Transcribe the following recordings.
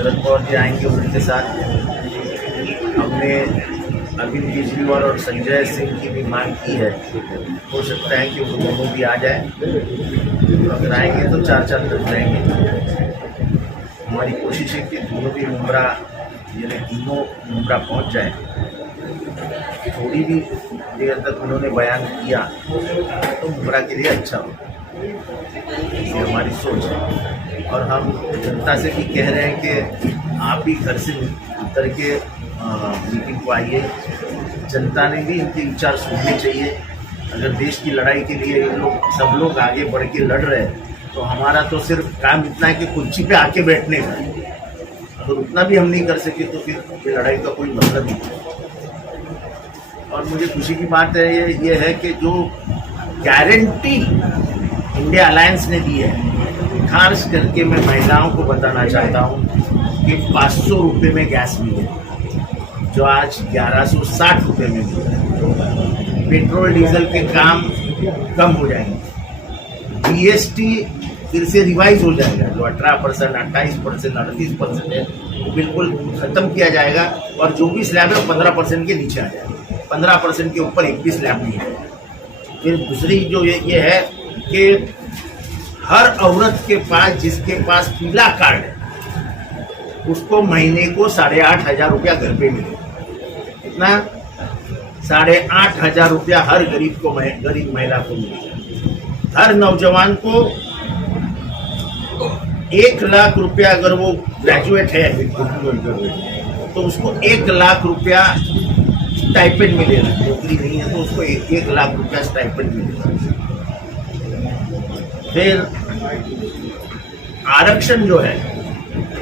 शरद पवार जी आएंगे उनके साथ। हमने अरविंद केजरीवाल और संजय सिंह की भी मांग की है, हो सकता है कि वो दोनों भी आ जाए। अगर आएंगे तो 4-4 तक जाएंगे। हमारी कोशिश है कि दोनों भी मुमरा यानी तीनों मुमरा पहुंच जाए। थोड़ी भी देर तक उन्होंने बयान किया तो मुमरा के लिए अच्छा हो, ये हमारी सोच है। और हम जनता से भी कह रहे हैं कि आप भी घर से उतर के मीटिंग को आइए। जनता ने भी इनके विचार सुनने चाहिए। अगर देश की लड़ाई के लिए सब लोग आगे बढ़ के लड़ रहे हैं तो हमारा तो सिर्फ काम इतना है कि कुर्सी पे आके बैठने का। अगर उतना भी हम नहीं कर सके तो फिर लड़ाई का कोई मतलब नहीं। और मुझे खुशी की बात है ये है कि जो गारंटी इंडिया अलायंस ने दी है, खास करके मैं महिलाओं को बताना चाहता हूँ कि 500 रुपये में गैस मिले, जो आज 1160 रुपये में मिल रहा है। पेट्रोल डीजल के काम कम हो जाएंगे। जीएसटी फिर से रिवाइज हो जाएगा, जो 18%, 28%, 38% है वो बिल्कुल खत्म किया जाएगा। और जो भी स्लैब है 15% के नीचे आ जाएगा। 15% के ऊपर एक भी स्लैब नहीं है। फिर दूसरी जो ये है कि हर औरत के पास जिसके पास पीला कार्ड है उसको महीने को 8,500 रुपया घर पे मिलेगा। कितना? 8,500 रुपया हर गरीब महिला को मिलेगा। हर नौजवान को 1 लाख रुपया, अगर वो ग्रेजुएट है तो उसको 1 लाख रुपया स्टाइपेंड मिलेगा। नौकरी नहीं है तो उसको 1 लाख रुपया स्टाइपेंड मिलेगा। फिर आरक्षण जो है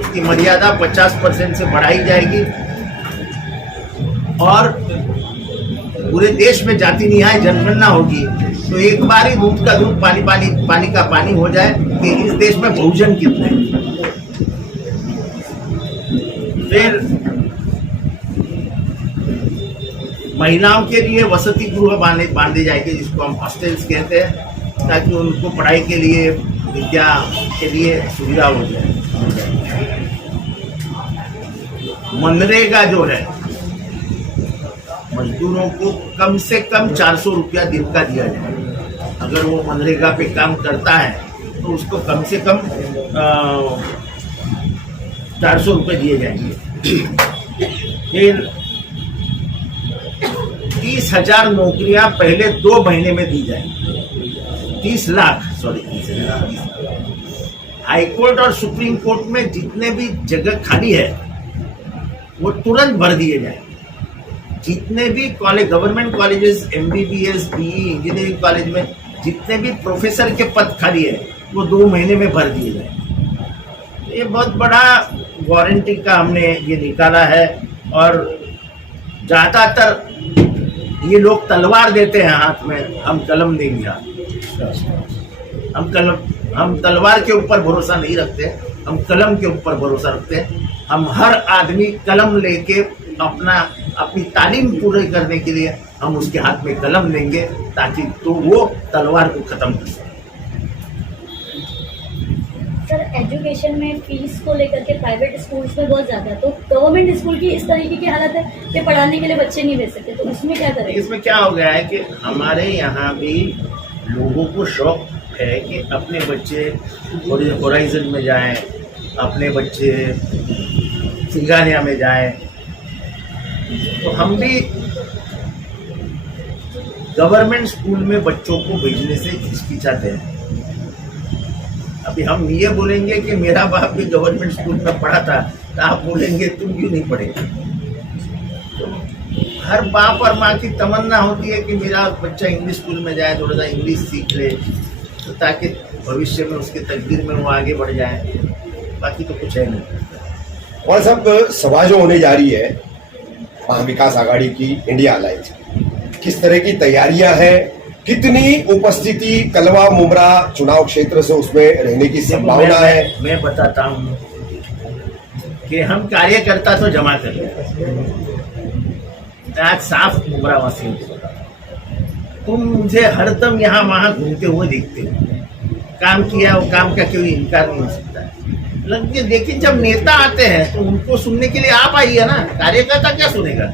उसकी मर्यादा 50% से बढ़ाई जाएगी। और पूरे देश में जाति न्याय जनगणना होगी तो एक बार ही दूध का दूध, पानी का पानी हो जाए कि इस देश में बहुजन कितने। फिर महिलाओं के लिए वसति गृह बांधे जाएंगे, जिसको हम हॉस्टल्स कहते हैं, ताकि उनको पढ़ाई के लिए, विद्या के लिए सुविधा हो जाए। मनरेगा जो है मजदूरों को कम से कम 400 रुपया दिन का दिया जाए। अगर वो मनरेगा पे काम करता है तो उसको कम से कम 400 रुपये दिए जाएंगे। फिर 30,000 नौकरियां पहले 2 महीने में दी जाएंगी। 30 लाख हाईकोर्ट और सुप्रीम कोर्ट में जितने भी जगह खाली है वो तुरंत भर दिए जाएंगे। जितने भी government colleges, MBBS, BE, engineering college में जितने भी प्रोफेसर के पद खाली है वो 2 महीने में भर दिए जाएंगे। ये बहुत बड़ा वारंटी का हमने ये निकाला है। और ज़्यादातर ये लोग तलवार देते हैं हाथ में, हम कलम देंगे। हम तलवार के ऊपर भरोसा नहीं रखते, हम कलम के ऊपर भरोसा रखते हैं। हम हर आदमी कलम लेके अपनी तालीम पूरी करने के लिए हम उसके हाथ में कलम देंगे, ताकि तो वो तलवार को खत्म कर सके। सर, एजुकेशन में फीस को लेकर के प्राइवेट स्कूल्स में बहुत ज़्यादा, तो गवर्नमेंट स्कूल की इस तरीके की हालत है कि पढ़ाने के लिए बच्चे नहीं भेज सकते, तो इसमें क्या करें? इसमें क्या हो गया है कि हमारे यहाँ भी लोगों को शौक है कि अपने बच्चे होराइजन में जाएं, अपने बच्चे सिंगानिया में जाएं। तो हम भी गवर्नमेंट स्कूल में बच्चों को भेजने से हिचकिचाते हैं। अभी हम ये बोलेंगे कि मेरा बाप भी गवर्नमेंट स्कूल में पढ़ा था, तो आप बोलेंगे तुम क्यों नहीं पढ़े। तो हर बाप और माँ की तमन्ना होती है कि मेरा बच्चा इंग्लिश स्कूल में जाए, थोड़ा सा इंग्लिश सीख ले, तो ताकि भविष्य में उसके तकदीर में वो आगे बढ़ जाए। बाकी तो कुछ है नहीं। और सब सभा जो होने जा रही है महाविकास आघाड़ी की, इंडिया अलायंस की, किस तरह की तैयारियां हैं, कितनी उपस्थिति कलवा मुमरा चुनाव क्षेत्र से उसमें रहने की संभावना है? मैं बताता हूँ कि हम कार्यकर्ता तो जमा कर रहे, आज साफ मुमरा वासी तुम मुझे हरदम यहाँ वहां घूमते हुए देखते हो। काम किया, वो काम का कोई इनकार नहीं हो सकता है। लेकिन जब नेता आते हैं तो उनको सुनने के लिए आप आइए ना, कार्यकर्ता क्या सुनेगा?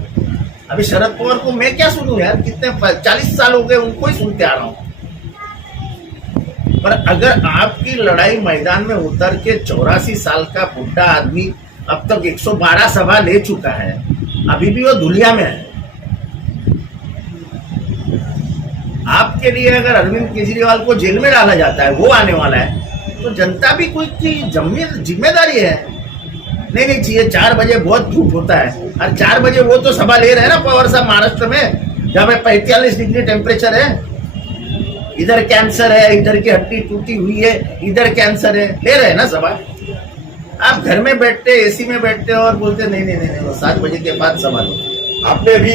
अभी शरद पवार को मैं क्या सुनूं यार, कितने 40 साल हो गए उनको ही सुनते आ रहा हूं। पर अगर आपकी लड़ाई मैदान में उतर के 84 साल का बुढ़ा आदमी अब तक 112 सभा ले चुका है, अभी भी वो दुनिया में है। आपके लिए अगर अरविंद केजरीवाल को जेल में डाला जाता है, वो आने वाला है, तो जनता भी कोई जिम्मेदारी है। नहीं चाहिए, 4 बजे बहुत धूप होता है, और 4 बजे वो तो सभा ले रहे हैं ना पवार साहब महाराष्ट्र में, जहाँ पे 45 डिग्री टेम्परेचर है। इधर कैंसर है, इधर की हड्डी टूटी हुई है, इधर कैंसर है, ले रहे हैं ना सभा। आप घर में बैठते, एसी में बैठते और बोलते नहीं 7 बजे के बाद सभा लो। आपने अभी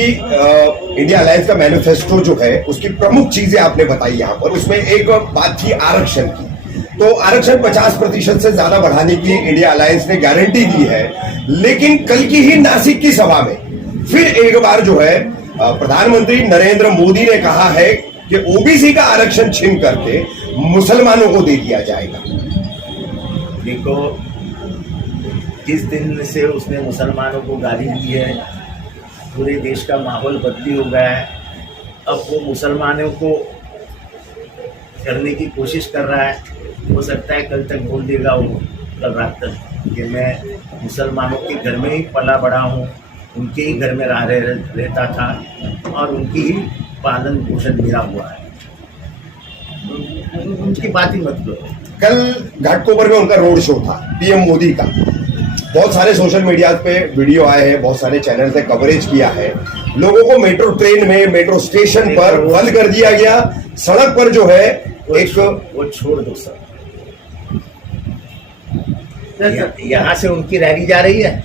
इंडिया अलायंस का मैनिफेस्टो जो है उसकी प्रमुख चीजें आपने बताई यहाँ पर, उसमें एक बात थी आरक्षण की। तो आरक्षण 50% से ज्यादा बढ़ाने की इंडिया अलायंस ने गारंटी दी है, लेकिन कल की ही नासिक की सभा में फिर एक बार जो है प्रधानमंत्री नरेंद्र मोदी ने कहा है कि ओबीसी का आरक्षण छीन करके मुसलमानों को दे दिया जाएगा। देखो, जिस दिन से उसने मुसलमानों को गाली दी है, पूरे देश का माहौल बदली हो गया है। अब वो मुसलमानों को करने की कोशिश कर रहा है। हो सकता है कल तक बोल देगा वो, कल रात तक, कि मैं मुसलमानों के घर में ही पला बड़ा हूँ, उनके ही घर में रहता था और उनकी ही पालन पोषण मेरा हुआ है। उनकी बात ही मत करो। कल घाटकोपर में उनका रोड शो था पीएम मोदी का, बहुत सारे सोशल मीडिया पे वीडियो आए हैं, बहुत सारे चैनल ने कवरेज किया है। लोगों को मेट्रो ट्रेन में, मेट्रो स्टेशन पर बंद कर दिया गया। सड़क पर जो है वो छोड़ दो सर, यहाँ से उनकी रैली जा रही है,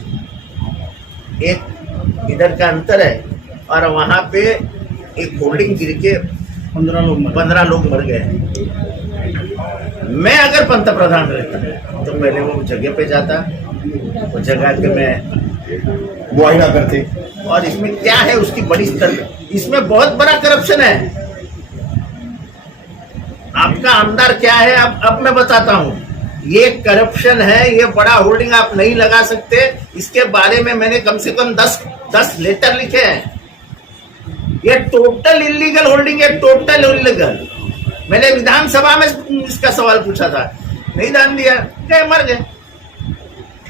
एक इधर का अंतर है, और वहां पे एक होर्डिंग गिर के 15 लोग मर गए। मैं अगर पंतप्रधान रहता तो पहले वो जगह पे जाता, वो जगह पे मैं मुआयना करते। और इसमें क्या है उसकी बड़ी स्तर, इसमें बहुत बड़ा करप्शन है। आपका आमदार क्या है अब मैं बताता हूं। ये करप्शन है, ये बड़ा होर्डिंग आप नहीं लगा सकते। इसके बारे में मैंने कम से कम 10 लेटर लिखे हैं। ये टोटल इलीगल होल्डिंग है, टोटल इलीगल। मैंने विधानसभा में इसका सवाल पूछा था, नहीं ध्यान दिया, गए मर गए।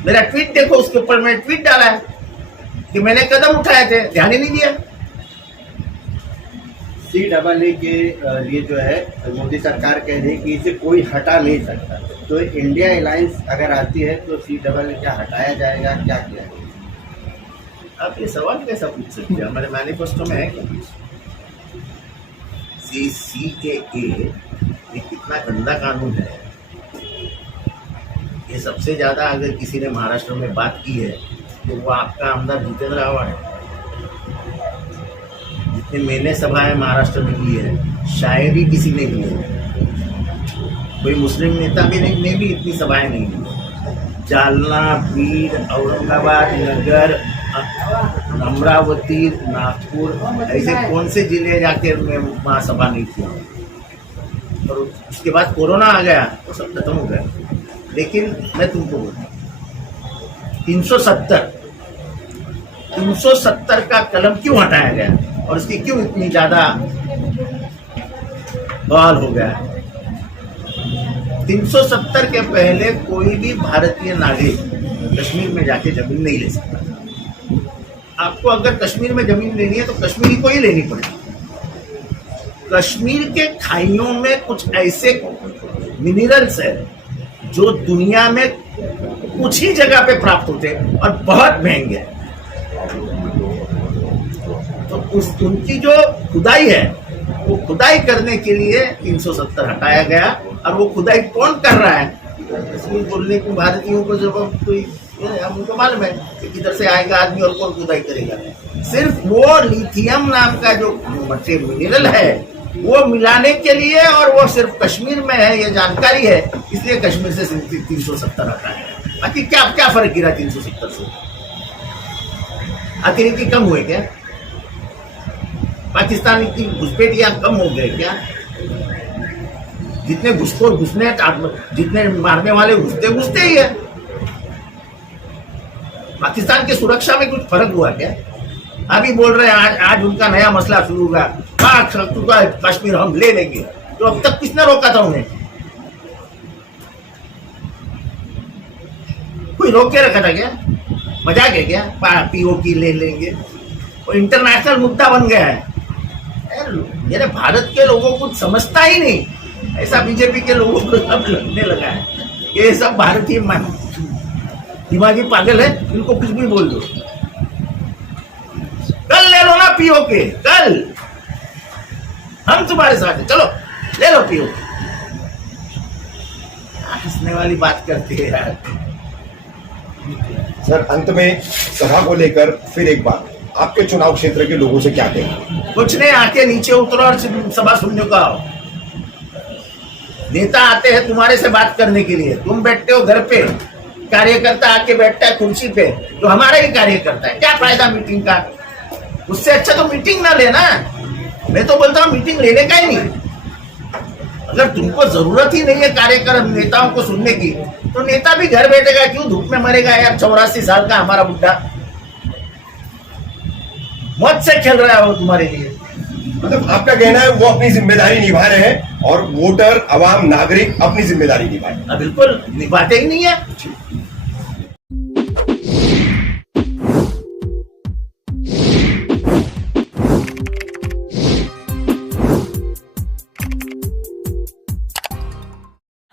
मेरा ट्वीट देखो, उसके ऊपर मैंने ट्वीट डाला है कि मैंने कदम उठाए थे, ध्यान ही नहीं दिया। CAA के लिए जो है मोदी सरकार कह रही है कि इसे कोई हटा नहीं सकता। तो इंडिया अलायंस अगर आती है तो CAA क्या हटाया जाएगा, क्या किया जाएगा? आप ये सवाल कैसा पूछ सकते हैं? हमारे मैनिफेस्टो में है क्या? CAA ये कितना गंदा कानून है। ये सबसे ज्यादा अगर किसी ने महाराष्ट्र में बात की है तो वो आपका आमदार जितेंद्र आव्हाड है। जितने मैंने सभाएं महाराष्ट्र में की है, शायद ही किसी ने की है। कोई मुस्लिम नेता भी ने भी इतनी सभाएं नहीं की। जालना, बीड, औरंगाबाद, नगर, अमरावती, नागपुर, ऐसे कौन से जिले जाके मैं महासभा नहीं किया। और उसके बाद कोरोना आ गया तो सब खत्म हो गया। लेकिन मैं तुमको बोलता, 370 का कलम क्यों हटाया गया और उसकी क्यों इतनी ज्यादा बवाल हो गया? 370 के पहले कोई भी भारतीय नागरिक कश्मीर में जाके जमीन नहीं ले सकता। आपको अगर कश्मीर में जमीन लेनी है तो कश्मीरी को ही लेनी पड़ेगी। कश्मीर के खाइयों में कुछ ऐसे मिनरल्स है जो दुनिया में कुछ ही जगह पे प्राप्त होते हैं और बहुत महंगे हैं। तो उनकी जो खुदाई है, वो खुदाई करने के लिए 370 हटाया गया। और वो खुदाई कौन कर रहा है? कश्मीर बोलने को भारतीयों को जब कोई हमको मालूम है कि किधर से आएगा आदमी और कौन खुदाई करेगा। सिर्फ वो लिथियम नाम का जो मिनरल है वो मिलाने के लिए, और वो सिर्फ कश्मीर में है, ये जानकारी है, इसलिए कश्मीर से 370 हटाया है। बाकी क्या फर्क गिरा 370 से? अतिरिक्त कम हुए क्या? पाकिस्तान की घुसपैठियां कम हो गए क्या? जितने घुसखोर घुसने, जितने मारने वाले घुसते ही है। पाकिस्तान की सुरक्षा में कुछ फर्क हुआ क्या? अभी बोल रहे हैं आज उनका नया मसला शुरू हुआ, पाक कश्मीर हम ले लेंगे। तो अब तक किसने रोका था उन्हें? कोई रोक के रखा था क्या? मजाक है क्या? पीओके ले लेंगे, वो इंटरनेशनल मुद्दा बन गया है। मेरे भारत के लोगों को कुछ समझता ही नहीं, ऐसा बीजेपी के लोगों को सब लगने लगा है। ये सब भारतीय दिमागी पागल है, इनको कुछ भी बोल दो। कल ले लो ना पीओके, कल हम तुम्हारे साथ हैं, चलो ले लो पीओके। हंसने वाली बात करते हैं यार। सर, अंत में सभा को लेकर फिर एक बार आपके चुनाव क्षेत्र के लोगों से क्या कहेंगे? कुछ नहीं, आके नीचे उतरो और सभा सुनने को आओ। नेता आते हैं तुम्हारे से बात करने के लिए, तुम बैठते हो घर पे, कार्यकर्ता आके बैठता है कुर्सी पे, तो हमारा ही कार्यकर्ता है। क्या फायदा मीटिंग का? उससे अच्छा तो मीटिंग ना लेना। मैं तो बोलता हूँ मीटिंग लेने का ही नहीं। अगर तुमको जरूरत ही नहीं है कार्यक्रम नेताओं को सुनने की, तो नेता भी घर बैठेगा, क्यों धूप में मरेगा यार? 84 साल का हमारा बुढ़ा मौत से खेल रहा है वो तुम्हारे लिए। मतलब आपका कहना है वो अपनी जिम्मेदारी निभा रहे हैं और वोटर, आवाम, नागरिक अपनी जिम्मेदारी निभाए? बिल्कुल निभाते ही नहीं है।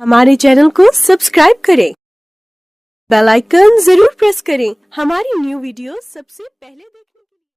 हमारे चैनल को सब्सक्राइब करें, बेल आइकन जरूर प्रेस करें हमारी न्यू वीडियो सबसे पहले देखें।